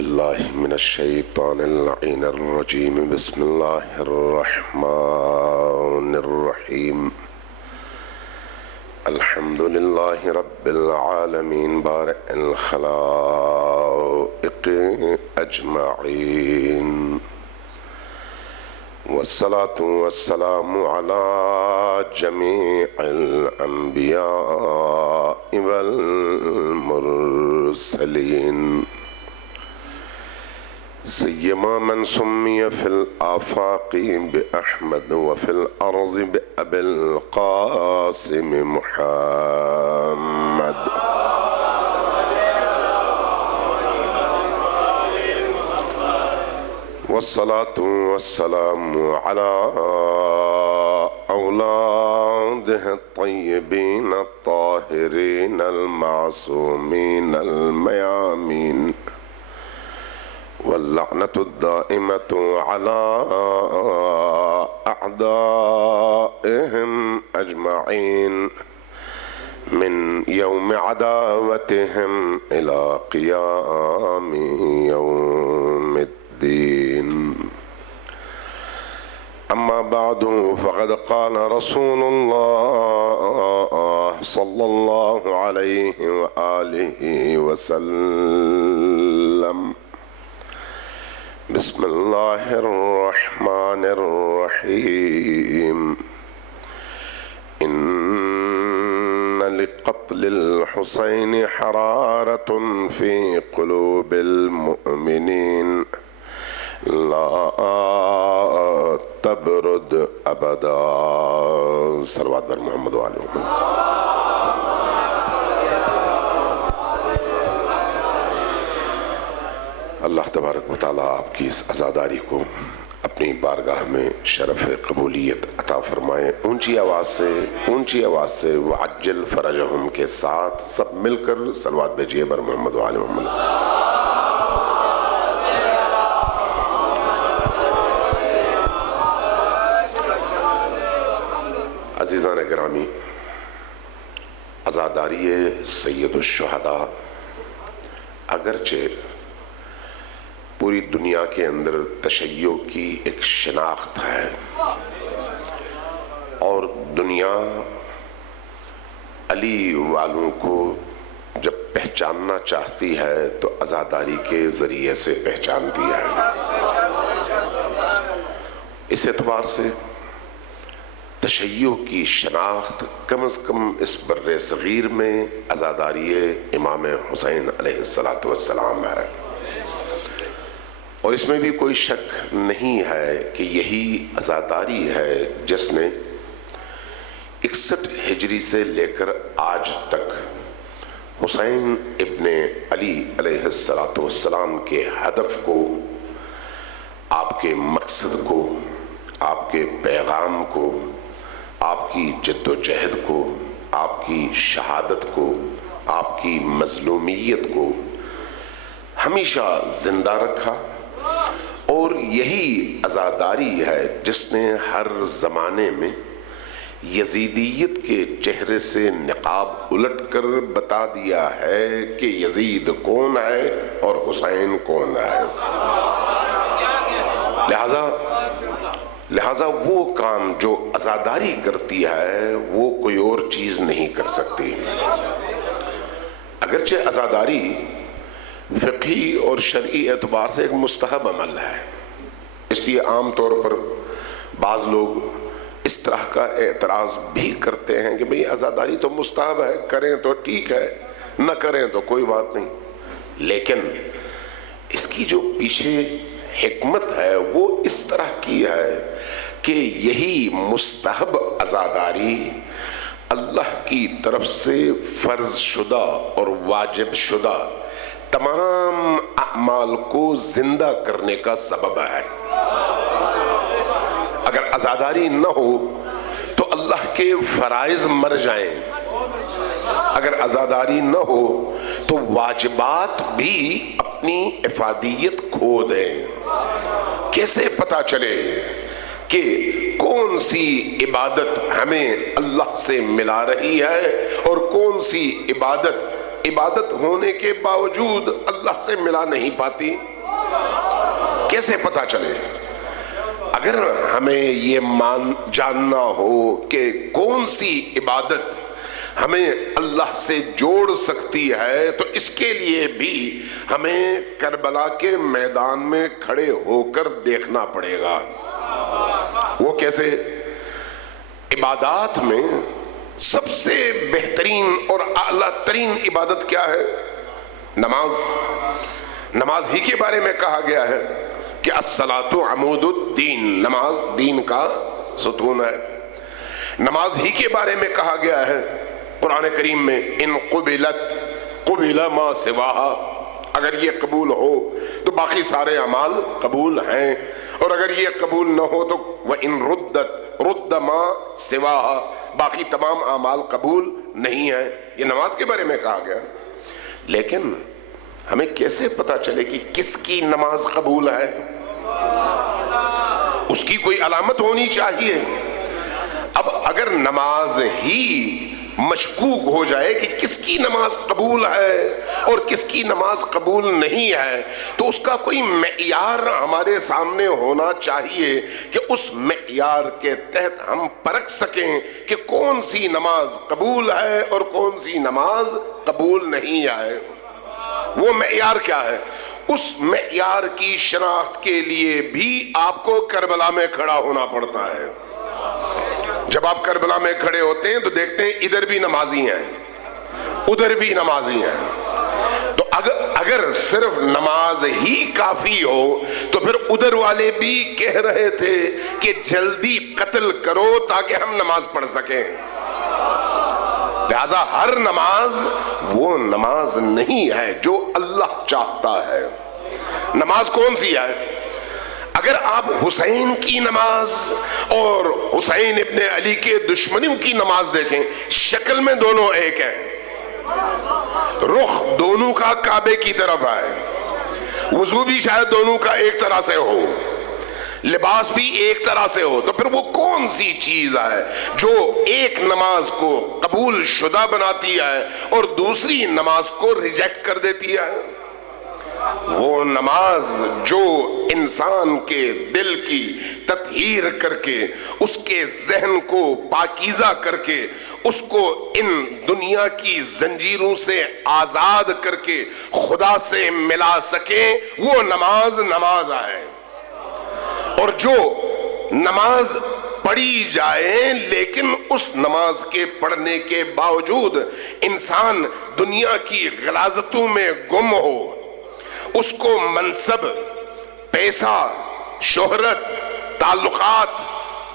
باللہ من الشیطان اللعین الرجیم بسم اللہ الرحمن الرحیم الحمد للہ رب العالمین بارئ الخلائق اجمعین والصلاة والسلام على جميع الأنبياء والمرسلين سيما من سمي في الآفاق بأحمد وفي الأرض بأبي القاسم محمد والصلاة والسلام على أولاده الطيبين الطاهرين المعصومين الميامين واللعنة الدائمة على أعدائهم أجمعين من يوم عداوتهم إلى قيام يوم الدين. أما بعد فقد قال رسول الله صلى الله عليه وآله وسلم بسم الله الرحمن الرحيم إن لقتل الحسين حرارة في قلوب المؤمنين لا تبرد ابدا. صلوات بر محمد و آل محمد. اللہ تبارک و تعالیٰ آپ کی اس عزاداری کو اپنی بارگاہ میں شرف قبولیت عطا فرمائے. اونچی آواز سے وعجل فرجہم کے ساتھ سب مل کر صلوات بھیجیے بر محمد و آل محمد. عزیزان گرامی، عزاداری سید الشہداء اگرچہ پوری دنیا کے اندر تشیع کی ایک شناخت ہے اور دنیا علی والوں کو جب پہچاننا چاہتی ہے تو عزاداری کے ذریعے سے پہچانتی ہے. اس اعتبار سے تشیع کی شناخت کم از کم اس بر صغیر میں عزاداری امام حسین علیہ السلام ہے، اور اس میں بھی کوئی شک نہیں ہے کہ یہی عزاداری ہے جس نے 61 ہجری سے لے کر آج تک حسین ابن علی علیہ السلام کے ہدف کو، آپ کے مقصد کو، آپ کے پیغام کو، آپ کی جد و جہد کو، آپ کی شہادت کو، آپ کی مظلومیت کو ہمیشہ زندہ رکھا. اور یہی عزاداری ہے جس نے ہر زمانے میں یزیدیت کے چہرے سے نقاب الٹ کر بتا دیا ہے کہ یزید کون ہے اور حسین کون ہے. لہذا وہ کام جو عزاداری کرتی ہے وہ کوئی اور چیز نہیں کر سکتی. اگرچہ عزاداری فقہی اور شرعی اعتبار سے ایک مستحب عمل ہے، اس لیے عام طور پر بعض لوگ اس طرح کا اعتراض بھی کرتے ہیں کہ بھئی عزاداری تو مستحب ہے، کریں تو ٹھیک ہے، نہ کریں تو کوئی بات نہیں. لیکن اس کی جو پیچھے حکمت ہے وہ اس طرح کی ہے کہ یہی مستحب عزاداری اللہ کی طرف سے فرض شدہ اور واجب شدہ تمام اعمال کو زندہ کرنے کا سبب ہے. اگر عزاداری نہ ہو تو اللہ کے فرائض مر جائیں، اگر عزاداری نہ ہو تو واجبات بھی اپنی افادیت کھو دیں. کیسے پتا چلے کہ کون سی عبادت ہمیں اللہ سے ملا رہی ہے اور کون سی عبادت ہونے کے باوجود اللہ سے ملا نہیں پاتی؟ کیسے پتا چلے؟ اگر ہمیں یہ جاننا ہو کہ کون سی عبادت ہمیں اللہ سے جوڑ سکتی ہے تو اس کے لیے بھی ہمیں کربلا کے میدان میں کھڑے ہو کر دیکھنا پڑے گا۔ وہ کیسے؟ عبادات میں سب سے بہترین اور اعلیٰ ترین عبادت کیا ہے؟ نماز۔ نماز ہی کے بارے میں کہا گیا ہے کہ الصلاۃ عمود الدین، نماز دین کا ستون ہے۔ نماز ہی کے بارے میں کہا گیا ہے قرآن کریم میں ان قبلت قبل ما سواہا، اگر یہ قبول ہو تو باقی سارے اعمال قبول ہیں، اور اگر یہ قبول نہ ہو تو وَإِن رُدَّتْ رُدَّ مَا سِوَاهَا، باقی تمام اعمال قبول نہیں ہیں۔ یہ نماز کے بارے میں کہا گیا۔ لیکن ہمیں کیسے پتا چلے کہ کس کی نماز قبول ہے؟ اس کی کوئی علامت ہونی چاہیے۔ اب اگر نماز ہی مشکوک ہو جائے کہ کس کی نماز قبول ہے اور کس کی نماز قبول نہیں ہے، تو اس کا کوئی معیار ہمارے سامنے ہونا چاہیے کہ اس معیار کے تحت ہم پرکھ سکیں کہ کون سی نماز قبول ہے اور کون سی نماز قبول نہیں ہے۔ وہ معیار کیا ہے؟ اس معیار کی شناخت کے لیے بھی آپ کو کربلا میں کھڑا ہونا پڑتا ہے۔ جب آپ کربلا میں کھڑے ہوتے ہیں تو دیکھتے ہیں ادھر بھی نمازی ہیں، ادھر بھی نمازی ہیں، تو اگر صرف نماز ہی کافی ہو تو پھر ادھر والے بھی کہہ رہے تھے کہ جلدی قتل کرو تاکہ ہم نماز پڑھ سکیں۔ لہذا ہر نماز وہ نماز نہیں ہے جو اللہ چاہتا ہے۔ نماز کون سی ہے؟ اگر آپ حسین کی نماز اور حسین ابن علی کے دشمنوں کی نماز دیکھیں، شکل میں دونوں ایک ہیں، رخ دونوں کا کعبے کی طرف ہے، وضو بھی شاید دونوں کا ایک طرح سے ہو، لباس بھی ایک طرح سے ہو، تو پھر وہ کون سی چیز ہے جو ایک نماز کو قبول شدہ بناتی ہے اور دوسری نماز کو ریجیکٹ کر دیتی ہے؟ وہ نماز جو انسان کے دل کی تطہیر کر کے، اس کے ذہن کو پاکیزہ کر کے، اس کو ان دنیا کی زنجیروں سے آزاد کر کے خدا سے ملا سکے، وہ نماز ہے۔ اور جو نماز پڑھی جائے لیکن اس نماز کے پڑھنے کے باوجود انسان دنیا کی غلاظتوں میں گم ہو، اس کو منصب، پیسہ، شہرت، تعلقات،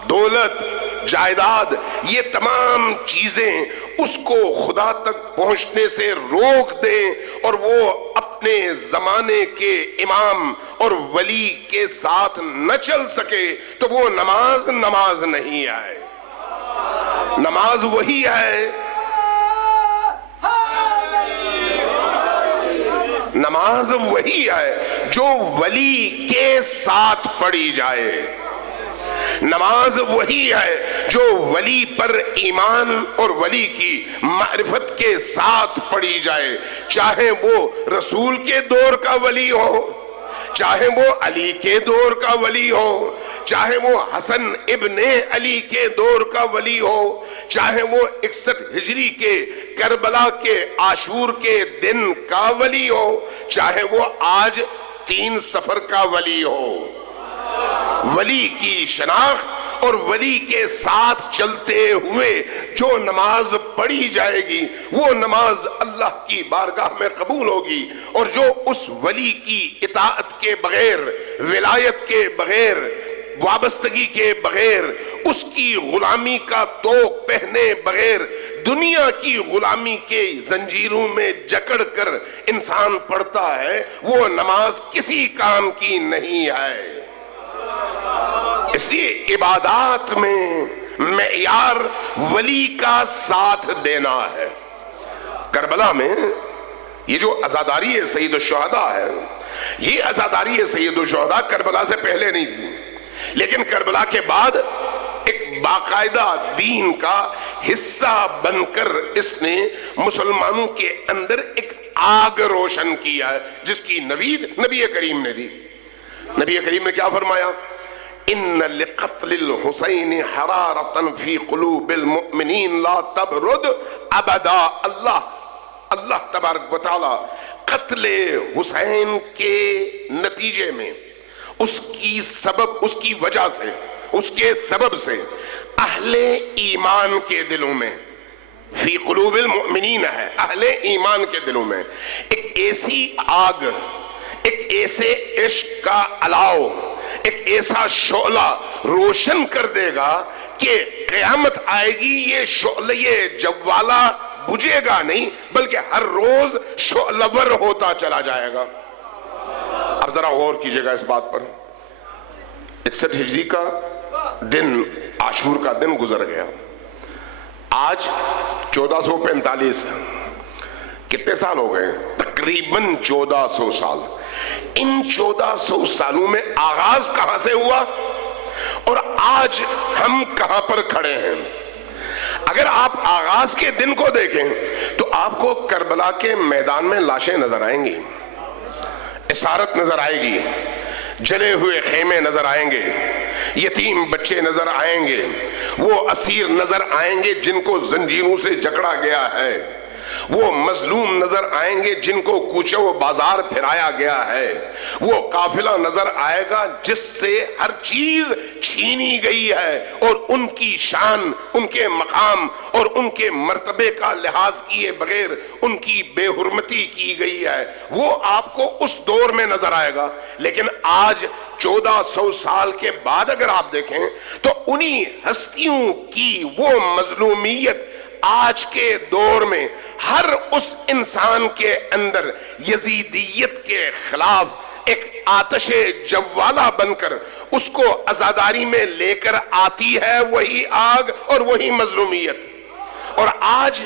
دولت، جائیداد، یہ تمام چیزیں اس کو خدا تک پہنچنے سے روک دیں اور وہ اپنے زمانے کے امام اور ولی کے ساتھ نہ چل سکے، تو وہ نماز نہیں ہے۔ نماز وہی ہے، نماز وہی ہے جو ولی کے ساتھ پڑھی جائے، نماز وہی ہے جو ولی پر ایمان اور ولی کی معرفت کے ساتھ پڑھی جائے، چاہے وہ رسول کے دور کا ولی ہو، چاہے وہ علی کے دور کا ولی ہو، چاہے وہ حسن ابن علی کے دور کا ولی ہو، چاہے وہ 61 ہجری کے کربلا کے عاشور کے دن کا ولی ہو، چاہے وہ آج 3 صفر کا ولی ہو۔ ولی کی شناخت اور ولی کے ساتھ چلتے ہوئے جو نماز پڑھی جائے گی وہ نماز اللہ کی بارگاہ میں قبول ہوگی، اور جو اس ولی کی اطاعت کے بغیر، ولایت کے بغیر، وابستگی کے بغیر، اس کی غلامی کا توق پہنے بغیر دنیا کی غلامی کے زنجیروں میں جکڑ کر انسان پڑھتا ہے، وہ نماز کسی کام کی نہیں ہے۔ اس لیے عبادات میں معیار ولی کا ساتھ دینا ہے۔ کربلا میں یہ جو عزاداری سید الشہداء ہے، یہ عزاداری سید الشہداء کربلا سے پہلے نہیں تھی، لیکن کربلا کے بعد ایک باقاعدہ دین کا حصہ بن کر اس نے مسلمانوں کے اندر ایک آگ روشن کیا ہے، جس کی نوید نبی کریم نے دی۔ نبی کریم نے کیا فرمایا؟ ان لقتل الحسین حرارۃ فی قلوب المؤمنین لا تبرد ابدا. اللہ تبارک و تعالی قتل حسین کے نتیجے میں اس کی وجہ سے، اس کے سبب سے اہل ایمان کے دلوں میں، فی قلوب المؤمنین ہے، اہل ایمان کے دلوں میں ایک ایسی آگ، ایک ایسے عشق کا الاؤ، ایک ایسا شعلہ روشن کر دے گا کہ قیامت آئے گی، یہ شعلہ جوالہ بجھے گا نہیں بلکہ ہر روز شعلور ہوتا چلا جائے گا. اب ذرا غور کیجئے گا اس بات پر. 61 ہجری کا دن، عاشور کا دن گزر گیا. آج 1445، کتنے سال ہو گئے؟ تقریباً 1400 سال. ان 1400 سالوں میں آغاز کہاں سے ہوا اور آج ہم کہاں پر کھڑے ہیں؟ اگر آپ آغاز کے دن کو دیکھیں تو آپ کو کربلا کے میدان میں لاشیں نظر آئیں گی، اسارت نظر آئے گی، جلے ہوئے خیمے نظر آئیں گے، یتیم بچے نظر آئیں گے، وہ اسیر نظر آئیں گے جن کو زنجیروں سے جکڑا گیا ہے، وہ مظلوم نظر آئیں گے جن کو کوچے و بازار پھرایا گیا ہے، وہ قافلہ نظر آئے گا جس سے ہر چیز چھینی گئی ہے اور ان کی شان، ان کے مقام اور ان کے مرتبے کا لحاظ کیے بغیر ان کی بے حرمتی کی گئی ہے. وہ آپ کو اس دور میں نظر آئے گا. لیکن آج 1400 سال کے بعد اگر آپ دیکھیں تو انہی ہستیوں کی وہ مظلومیت آج کے دور میں ہر اس انسان کے اندر یزیدیت کے خلاف ایک آتش جوالہ بن کر اس کو عزاداری میں لے کر آتی ہے، وہی آگ اور وہی مظلومیت. اور آج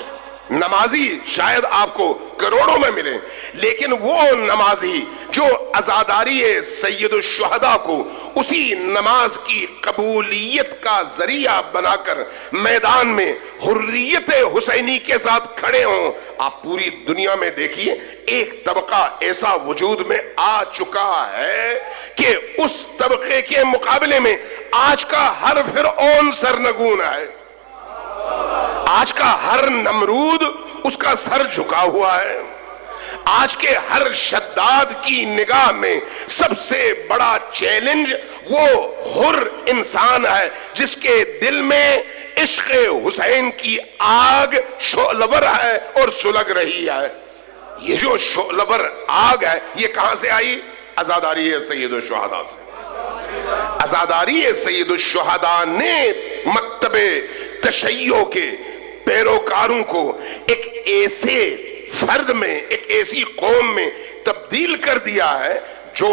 نمازی شاید آپ کو کروڑوں میں ملیں، لیکن وہ نمازی جو عزاداری سید الشہداء کو اسی نماز کی قبولیت کا ذریعہ بنا کر میدان میں حریت حسینی کے ساتھ کھڑے ہوں، آپ پوری دنیا میں دیکھیے ایک طبقہ ایسا وجود میں آ چکا ہے کہ اس طبقے کے مقابلے میں آج کا ہر فرعون سرنگون ہے، آج کا ہر نمرود اس کا سر جھکا ہوا ہے، آج کے ہر شداد کی نگاہ میں سب سے بڑا چیلنج وہ حر انسان ہے جس کے دل میں عشق حسین کی آگ شعلور ہے اور سلگ رہی ہے. یہ جو شعلور آگ ہے یہ کہاں سے آئی؟ عزاداری سید الشہداء سے. عزاداری سید الشہداء نے مکتب تشیع کے پیروکاروں کو ایک ایسے فرد میں، ایک ایسی قوم میں تبدیل کر دیا ہے جو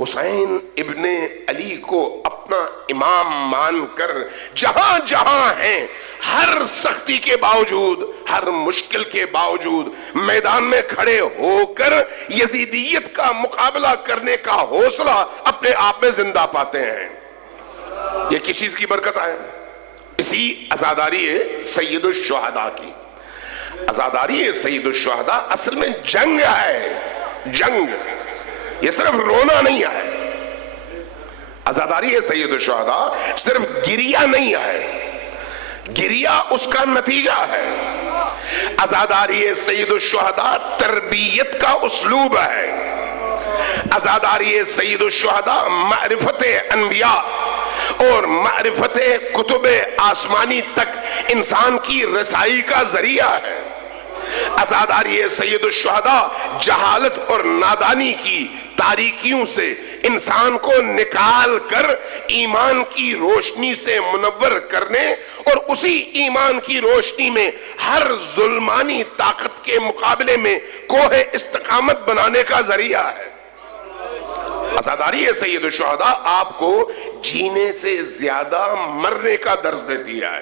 حسین ابن علی کو اپنا امام مان کر جہاں جہاں ہیں، ہر سختی کے باوجود، ہر مشکل کے باوجود میدان میں کھڑے ہو کر یزیدیت کا مقابلہ کرنے کا حوصلہ اپنے آپ میں زندہ پاتے ہیں. یہ کس چیز کی برکت ہے؟ اسی عزاداری سید الشہداء کی. عزاداری سید الشہداء اصل میں جنگ ہے، جنگ. یہ صرف رونا نہیں ہے. عزاداری سید الشہداء صرف گریہ نہیں ہے، گریہ اس کا نتیجہ ہے. عزاداری سید الشہداء تربیت کا اسلوب ہے. عزاداری سید الشہداء معرفت انبیاء اور معرفت کتب آسمانی تک انسان کی رسائی کا ذریعہ ہے. عزاداری سید الشہداء جہالت اور نادانی کی تاریکیوں سے انسان کو نکال کر ایمان کی روشنی سے منور کرنے اور اسی ایمان کی روشنی میں ہر ظلمانی طاقت کے مقابلے میں کوہ استقامت بنانے کا ذریعہ ہے. عزاداری سید الشہداء آپ کو جینے سے زیادہ مرنے کا درس دیتی ہے.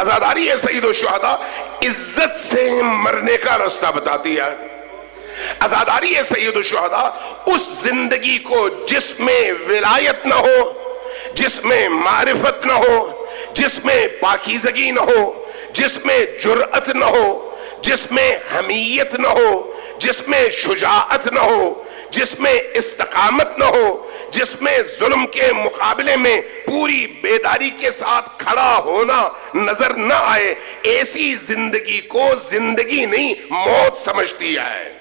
عزاداری سید الشہداء عزت سے مرنے کا راستہ بتاتی ہے. عزاداری سید الشہداء اس زندگی کو جس میں ولایت نہ ہو، جس میں معرفت نہ ہو، جس میں پاکیزگی نہ ہو، جس میں جرأت نہ ہو، جس میں حمیت نہ ہو، جس میں شجاعت نہ ہو، جس میں استقامت نہ ہو، جس میں ظلم کے مقابلے میں پوری بیداری کے ساتھ کھڑا ہونا نظر نہ آئے، ایسی زندگی کو زندگی نہیں موت سمجھتی ہے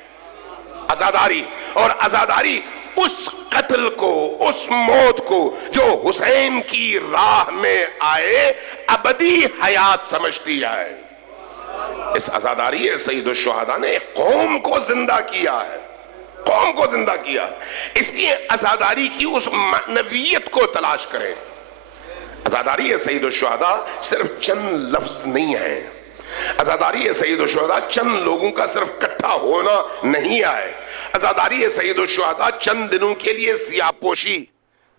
عزاداری۔ اور عزاداری اس قتل کو، اس موت کو جو حسین کی راہ میں آئے ابدی حیات سمجھتی ہے۔ اس عزاداری سید الشہداء نے قوم کو زندہ کیا ہے، قوم کو زندہ کیا۔ اس لیے عزاداری کی اس معنویت کو تلاش کریں۔ عزاداری سید الشہداء صرف چند لفظ نہیں ہے، عزاداری سید الشہداء چند لوگوں کا صرف اکٹھا ہونا نہیں ہے، عزاداری سید الشہداء چند دنوں کے لیے سیاہ پوشی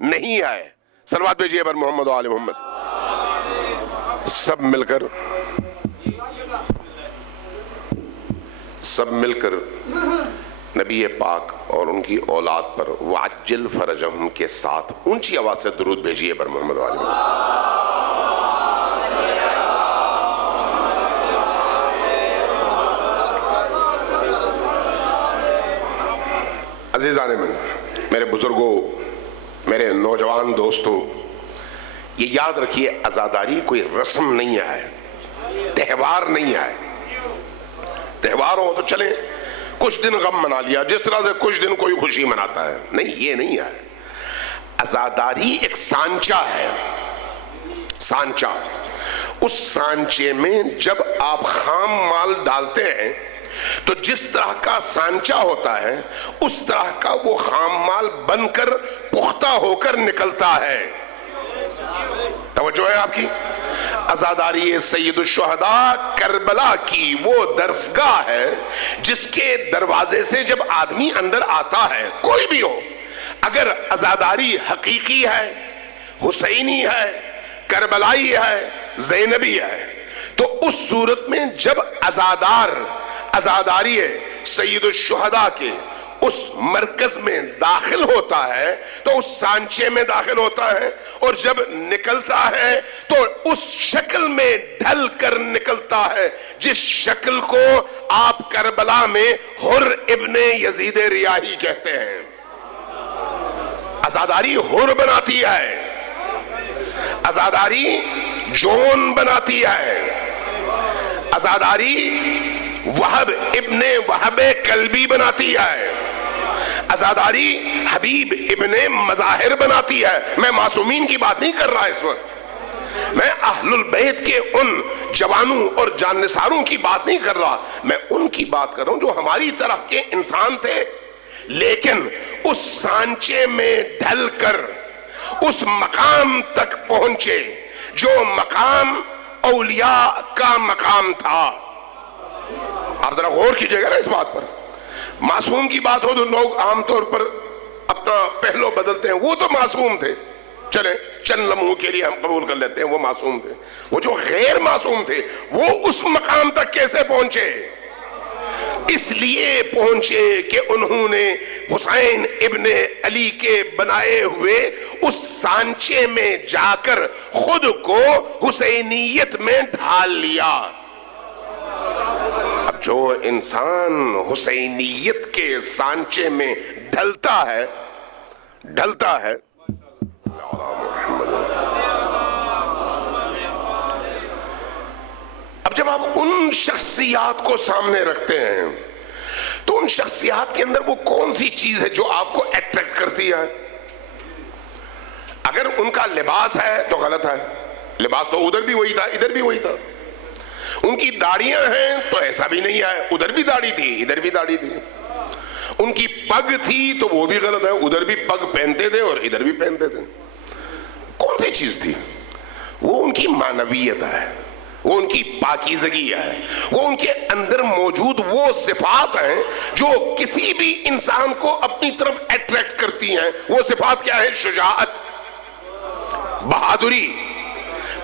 نہیں ہے۔ صلوات بھیجیے بر محمد و آل محمد۔ سب مل کر نبی پاک اور ان کی اولاد پر وعجل فرجہم کے ساتھ اونچی آواز سے درود بھیجیے بر محمد و آل محمد۔ عزیزان من، میرے بزرگوں، میرے نوجوان دوستوں، یہ یاد رکھیے عزاداری کوئی رسم نہیں ہے، تہوار نہیں ہے۔ تہوار ہو تو چلیں کچھ دن غم منا لیا، جس طرح سے کچھ دن کوئی خوشی مناتا ہے، نہیں، یہ نہیں ہے۔ عزاداری ایک سانچہ ہے، سانچہ۔ اس سانچے میں جب آپ خام مال ڈالتے ہیں تو جس طرح کا سانچہ ہوتا ہے اس طرح کا وہ خام مال بن کر پختہ ہو کر نکلتا ہے۔ توجہ ہے آپ کی؟ عزاداری سید الشہداء کربلا کی وہ درسگاہ ہے جس کے دروازے سے جب آدمی اندر آتا ہے، کوئی بھی ہو، اگر عزاداری حقیقی ہے، حسینی ہے، کربلائی ہے، زینبی ہے، تو اس صورت میں جب عزاداری سید الشہداء کے اس مرکز میں داخل ہوتا ہے تو اس سانچے میں داخل ہوتا ہے، اور جب نکلتا ہے تو اس شکل میں ڈھل کر نکلتا ہے جس شکل کو آپ کربلا میں حر ابن یزید ریاحی کہتے ہیں۔ عزاداری حر بناتی ہے، عزاداری جون بناتی ہے، عزاداری وہب ابن وہب کلبی بناتی ہے، عزاداری حبیب ابن مظاہر بناتی ہے۔ میں معصومین کی بات نہیں کر رہا اس وقت، میں اہل البیت کے ان جوانوں اور جاننثاروں کی بات نہیں کر رہا، میں ان کی بات کر رہا ہوں جو ہماری طرح کے انسان تھے لیکن اس سانچے میں ڈھل کر اس مقام تک پہنچے جو مقام اولیاء کا مقام تھا۔ آپ ذرا غور کیجئے گا نا اس بات پر۔ معصوم کی بات ہو تو لوگ عام طور پر اپنا پہلو بدلتے ہیں، وہ تو معصوم تھے، چلیں چند لمحوں کے لیے ہم قبول کر لیتے ہیں وہ معصوم تھے۔ وہ جو غیر معصوم تھے وہ اس مقام تک کیسے پہنچے؟ اس لیے پہنچے کہ انہوں نے حسین ابن علی کے بنائے ہوئے اس سانچے میں جا کر خود کو حسینیت میں ڈھال لیا۔ اب جو انسان حسینیت کے سانچے میں ڈھلتا ہے اب جب آپ ان شخصیات کو سامنے رکھتے ہیں تو ان شخصیات کے اندر وہ کون سی چیز ہے جو آپ کو اٹریکٹ کرتی ہے؟ اگر ان کا لباس ہے تو غلط ہے، لباس تو ادھر بھی وہی تھا ادھر بھی وہی تھا۔ ان کی داڑیاں ہیں تو ایسا بھی نہیں ہے، ادھر بھی داڑھی تھی ادھر بھی داڑھی تھی۔ ان کی پگ تھی تو وہ بھی غلط ہے، ادھر بھی پگ پہنتے تھے اور ادھر بھی پہنتے تھے۔ کون سی چیز تھی؟ وہ ان کی معنویت ہے، وہ ان کی پاکیزگی ہے، وہ ان کے اندر موجود وہ صفات ہیں جو کسی بھی انسان کو اپنی طرف اٹریکٹ کرتی ہیں۔ وہ صفات کیا ہے؟ شجاعت، بہادری،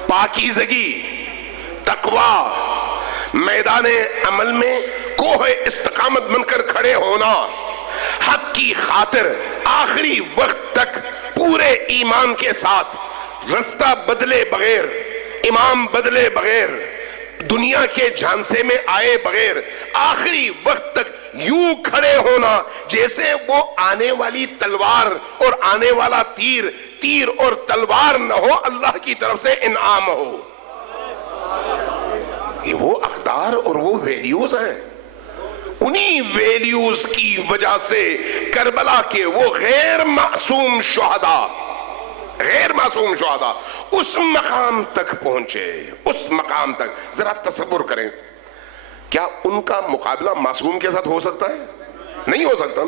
پاکیزگی، تقوی، میدان عمل میں کوہ استقامت بن کر کھڑے ہونا، حق کی خاطر آخری وقت تک پورے ایمان کے ساتھ، رستہ بدلے بغیر، امام بدلے بغیر، دنیا کے جھانسے میں آئے بغیر آخری وقت تک یوں کھڑے ہونا جیسے وہ آنے والی تلوار اور آنے والا تیر اور تلوار نہ ہو، اللہ کی طرف سے انعام ہو۔ یہ وہ اقدار اور وہ ویلیوز ہیں، انہی ویلیوز کی وجہ سے کربلا کے وہ غیر معصوم شہداء اس مقام تک پہنچے، اس مقام تک۔ ذرا تصور کریں، کیا ان کا مقابلہ معصوم کے ساتھ ہو سکتا ہے؟ نہیں ہو سکتا،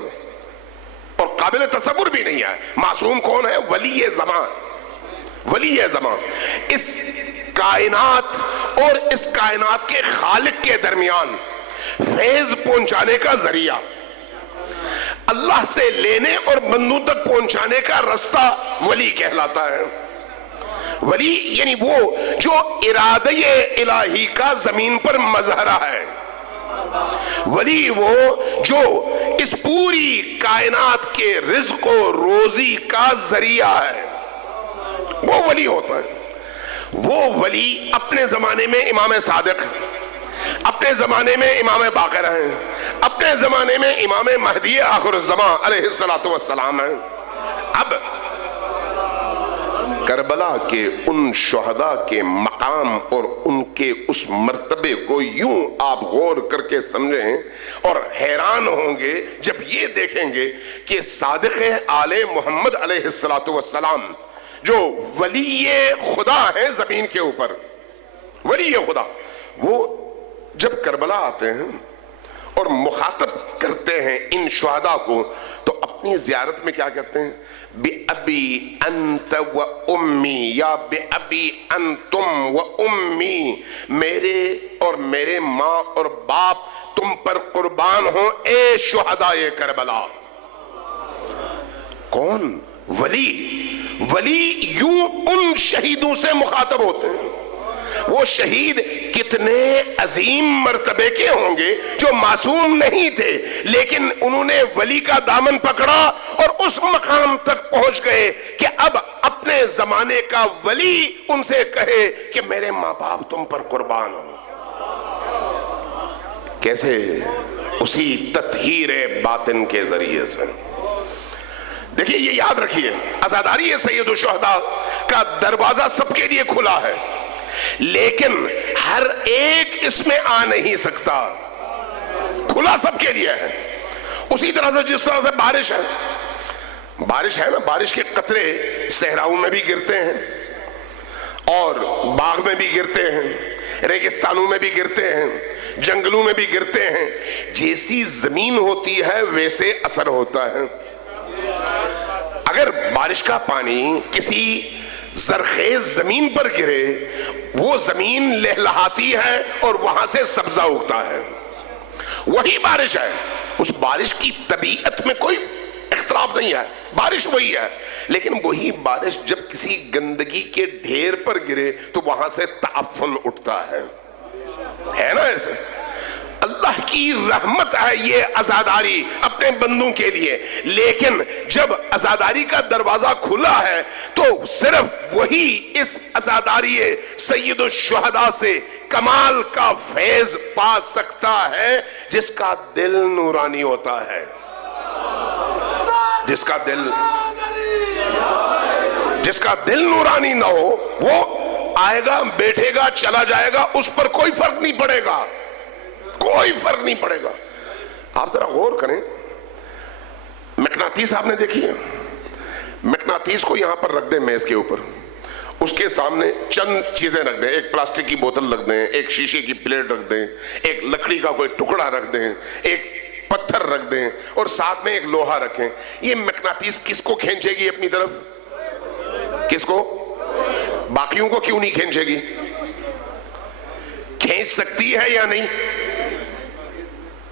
اور قابل تصور بھی نہیں ہے۔ معصوم کون ہے؟ ولی زمان، اس کائنات اور اس کائنات کے خالق کے درمیان فیض پہنچانے کا ذریعہ، اللہ سے لینے اور بندوں تک پہنچانے کا رستہ ولی کہلاتا ہے۔ ولی یعنی وہ جو ارادہ الہی کا زمین پر مظہرہ ہے، ولی وہ جو اس پوری کائنات کے رزق و روزی کا ذریعہ ہے، وہ ولی ہوتا ہے۔ وہ ولی اپنے زمانے میں امام صادق، اپنے زمانے میں امام باقر ہیں، اپنے زمانے میں امام مہدی آخر الزمان علیہ السلام ہیں۔ اب کربلا کے ان شہداء کے مقام اور ان کے اس مرتبے کو یوں آپ غور کر کے سمجھیں اور حیران ہوں گے جب یہ دیکھیں گے کہ صادق آل محمد علیہ السلام جو ولی خدا ہے زمین کے اوپر، ولی خدا، وہ جب کربلا آتے ہیں اور مخاطب کرتے ہیں ان شہداء کو تو اپنی زیارت میں کیا کہتے ہیں؟ بِأَبِي أَنْتَ وَأُمِّي، یا بِأَبِي أَنْتُمْ وَأُمِّي، میرے اور میرے ماں اور باپ تم پر قربان ہوں اے شہدائے کربلا۔ کون؟ ولی یوں ان شہیدوں سے مخاطب ہوتے ہیں۔ وہ شہید کتنے عظیم مرتبے کے ہوں گے جو معصوم نہیں تھے، لیکن انہوں نے ولی کا دامن پکڑا اور اس مقام تک پہنچ گئے کہ اب اپنے زمانے کا ولی ان سے کہے کہ میرے ماں باپ تم پر قربان ہوں۔ کیسے؟ اسی تطہیر باطن کے ذریعے سے۔ دیکھیے، یہ یاد رکھیے، عزاداری سید الشہداء کا دروازہ سب کے لیے کھلا ہے، لیکن ہر ایک اس میں آ نہیں سکتا۔ کھلا سب کے لیے ہے۔ اسی طرح سے جس طرح سے بارش ہے نا، بارش کے قطرے صحراؤں میں بھی گرتے ہیں اور باغ میں بھی گرتے ہیں، ریگستانوں میں بھی گرتے ہیں، جنگلوں میں بھی گرتے ہیں۔ جیسی زمین ہوتی ہے ویسے اثر ہوتا ہے۔ اگر بارش کا پانی کسی زرخیز زمین پر گرے، وہ زمین لہلہاتی ہے اور وہاں سے سبزہ اگتا ہے۔ وہی بارش ہے، اس بارش کی طبیعت میں کوئی اختلاف نہیں ہے، بارش وہی ہے، لیکن وہی بارش جب کسی گندگی کے ڈھیر پر گرے تو وہاں سے تعفن اٹھتا ہے نا ایسے۔ اللہ کی رحمت ہے یہ عزاداری اپنے بندوں کے لیے، لیکن جب عزاداری کا دروازہ کھلا ہے تو صرف وہی اس عزاداری سید الشہداء سے کمال کا فیض پا سکتا ہے جس کا دل نورانی ہوتا ہے، جس کا دل نورانی نہ ہو، وہ آئے گا، بیٹھے گا، چلا جائے گا، اس پر کوئی فرق نہیں پڑے گا، کوئی فرق نہیں پڑے گا۔ آپ ذرا غور کریں، مقناطیس آپ نے دیکھی ہے؟ مقناطیس کو یہاں پر رکھ دیں میز کے اوپر، اس کے سامنے چند چیزیں رکھ دیں، ایک پلاسٹک کی بوتل رکھ دیں، ایک شیشے کی پلیٹ رکھ دیں، ایک لکڑی کا کوئی ٹکڑا رکھ دیں، ایک پتھر رکھ دیں اور ساتھ میں ایک لوہا رکھیں۔ یہ مقناطیس کس کو کھینچے گی اپنی طرف؟ کس کو؟ باقیوں کو کیوں نہیں کھینچے گی؟ کھینچ سکتی ہے یا نہیں؟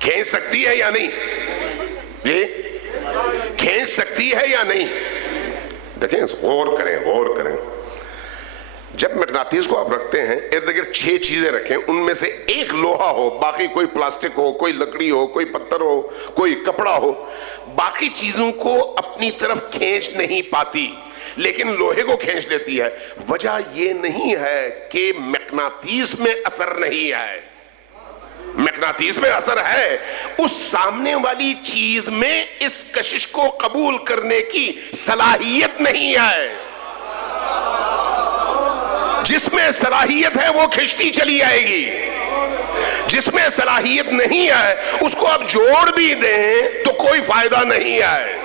کھینچ سکتی ہے یا نہیں؟ جی کھینچ سکتی ہے یا نہیں؟ دیکھیں، غور کریں۔ جب مقناطیس کو آپ رکھتے ہیں ارد گرد 6 چیزیں رکھیں، ان میں سے ایک لوہا ہو، باقی کوئی پلاسٹک ہو، کوئی لکڑی ہو، کوئی پتھر ہو، کوئی کپڑا ہو، باقی چیزوں کو اپنی طرف کھینچ نہیں پاتی لیکن لوہے کو کھینچ لیتی ہے۔ وجہ یہ نہیں ہے کہ مقناطیس میں اثر نہیں ہے، مقناطیس میں اثر ہے، اس سامنے والی چیز میں اس کشش کو قبول کرنے کی صلاحیت نہیں ہے۔ جس میں صلاحیت ہے وہ کھنچتی چلی آئے گی، جس میں صلاحیت نہیں ہے اس کو آپ جوڑ بھی دیں تو کوئی فائدہ نہیں ہے۔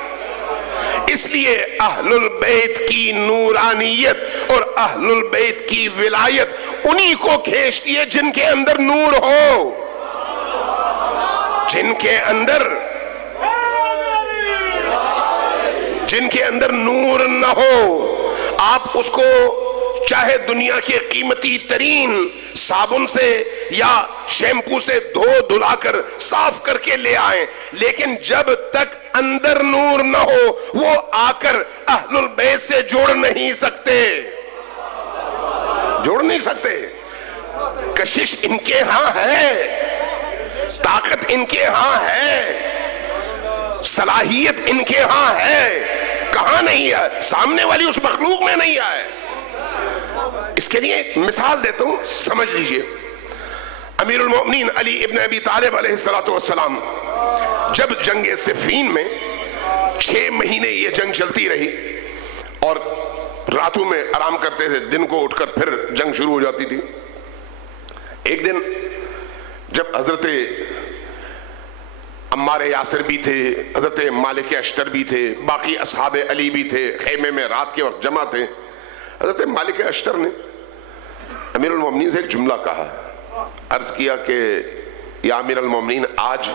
اس لیے اہل البیت کی نورانیت اور اہل البیت کی ولایت انہی کو کھینچتی ہے جن کے اندر نور ہو، جن کے اندر نور نہ ہو۔ آپ اس کو چاہے دنیا کے قیمتی ترین صابن سے یا شیمپو سے دھلا کر صاف کر کے لے آئیں، لیکن جب تک اندر نور نہ ہو وہ آ کر اہل البیت سے جڑ نہیں سکتے، جڑ نہیں سکتے۔ کشش ان کے ہاں ہے، طاقت ان کے ہاں ہے، صلاحیت ان کے ہاں ہے، کہاں نہیں ہے؟ سامنے والی اس مخلوق میں نہیں ہے۔ اس کے لیے ایک مثال دیتا ہوں، سمجھ لیجئے۔ امیر المؤمنین علی ابن ابی طالب علیہ السلام جب جنگ صفین میں 6 مہینے یہ جنگ چلتی رہی اور راتوں میں آرام کرتے تھے، دن کو اٹھ کر پھر جنگ شروع ہو جاتی تھی۔ ایک دن جب حضرت عمار یاسر بھی تھے، حضرت مالک اشتر بھی تھے، باقی اصحاب علی بھی تھے، خیمے میں رات کے وقت جمع تھے، حضرت مالک اشتر نے امیر المومنین سے ایک جملہ کہا، عرض کیا کہ یا امیر المومنین آج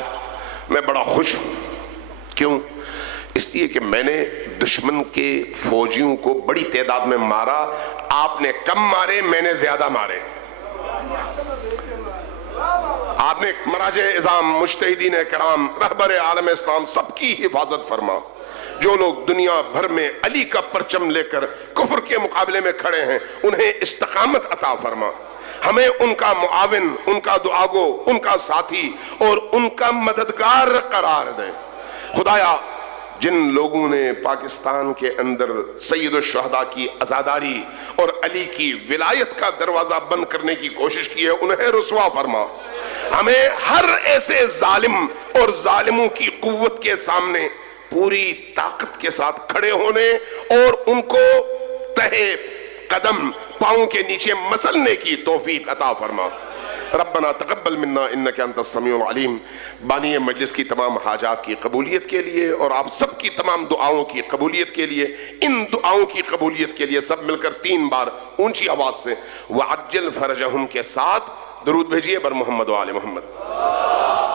میں بڑا خوش ہوں۔ کیوں؟ اس لیے کہ میں نے دشمن کے فوجیوں کو بڑی تعداد میں مارا، آپ نے کم مارے، میں نے زیادہ مارے۔ آپ نے مراجع اعظام، مجتہدین کرام، رہبر عالم اسلام سب کی حفاظت فرما۔ جو لوگ دنیا بھر میں علی کا پرچم لے کر کفر کے مقابلے میں کھڑے ہیں انہیں استقامت عطا فرما، ہمیں ان کا معاون، ان کا دعاگو، ان کا ساتھی اور ان کا مددگار قرار دیں۔ خدایا جن لوگوں نے پاکستان کے اندر سید الشہداء کی عزاداری اور علی کی ولایت کا دروازہ بند کرنے کی کوشش کی ہے انہیں رسوا فرما، ہمیں ہر ایسے ظالم اور ظالموں کی قوت کے سامنے پوری طاقت کے ساتھ کھڑے ہونے اور ان کو تہے قدم پاؤں کے نیچے مسلنے کی توفیق عطا فرما۔ ربنا تقبل منا انک انت السمیع العلیم۔ بانی مجلس کی تمام حاجات کی قبولیت کے لیے اور آپ سب کی تمام دعاؤں کی قبولیت کے لیے، ان دعاؤں کی قبولیت کے لیے سب مل کر 3 بار اونچی آواز سے وعجل فرجہم کے ساتھ درود بھیجیے بر محمد و آل محمد۔